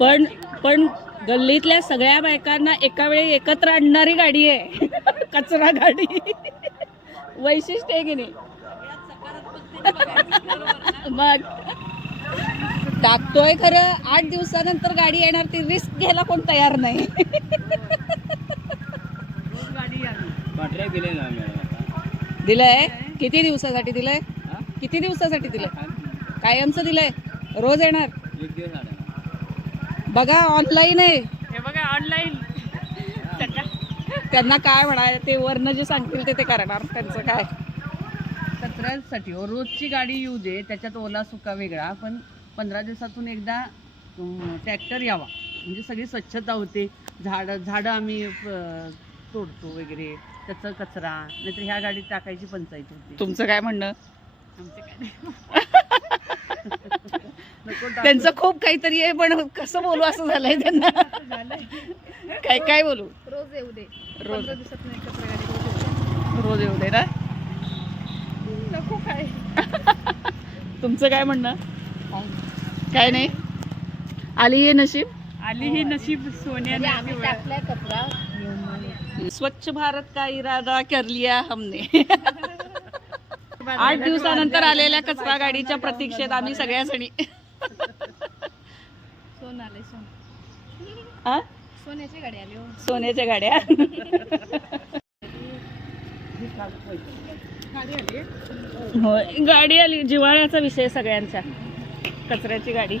पण पण गल्लीतल्या सगळ्या बायकांना एका वेळी एकत्र आणणारी गाडी आहे कचरा गाडी. वैशिष्ट्य आहे की नाही. मग टाकतोय खरं, 8 दिवसानंतर गाडी येणार, ती रिस्क घ्यायला कोण तयार नाही. दिलंय? किती दिवसासाठी दिलंय? किती दिवसासाठी दिलंय? कायमचं दिलंय? रोज येणार? बघा ऑनलाईन आहे हे, बघा ऑनलाईन. त्यांना काय म्हणाय, ते वरनं जे सांगतील ते करणार. त्यांचं काय कचऱ्यासाठी रोजची गाडी येऊ दे, त्याच्यात ओला सुका वेगळा, पण 15 दिवसातून एकदा ट्रॅक्टर यावा, म्हणजे सगळी स्वच्छता होते. झाडं आम्ही तोडतो वगैरे, त्याचा कचरा, नाहीतर ह्या गाडीत टाकायची पंचायत होती. तुमचं काय म्हणणं? आमचं काय त्यांचं खूप काहीतरी आहे, पण कसं बोलू असं झालंय त्यांना. काय काय बोलू? रोज येऊ दे, रोज 15 दिवसात नाही कचरा गाडी रोज येऊ दे ना. नको काय. तुमचं काय म्हणणं? काय नाही, आली हे नशीब, आली ही नशीब सोन्याने. आम्ही टाकलाय कचरा. स्वच्छ भारत का इरादा कर लिया हमने. 8 दिवसानंतर आलेल्या कचरा गाडीच्या प्रतीक्षेत आम्ही सगळ्याजणी. सोन आले, सोन. हा, सोन्याची गाडी आली हो. सोन्याच्या गाड्या. होय, गाडी आली. जिव्हाळ्याचा विषय सगळ्यांचा, कचऱ्याची गाडी.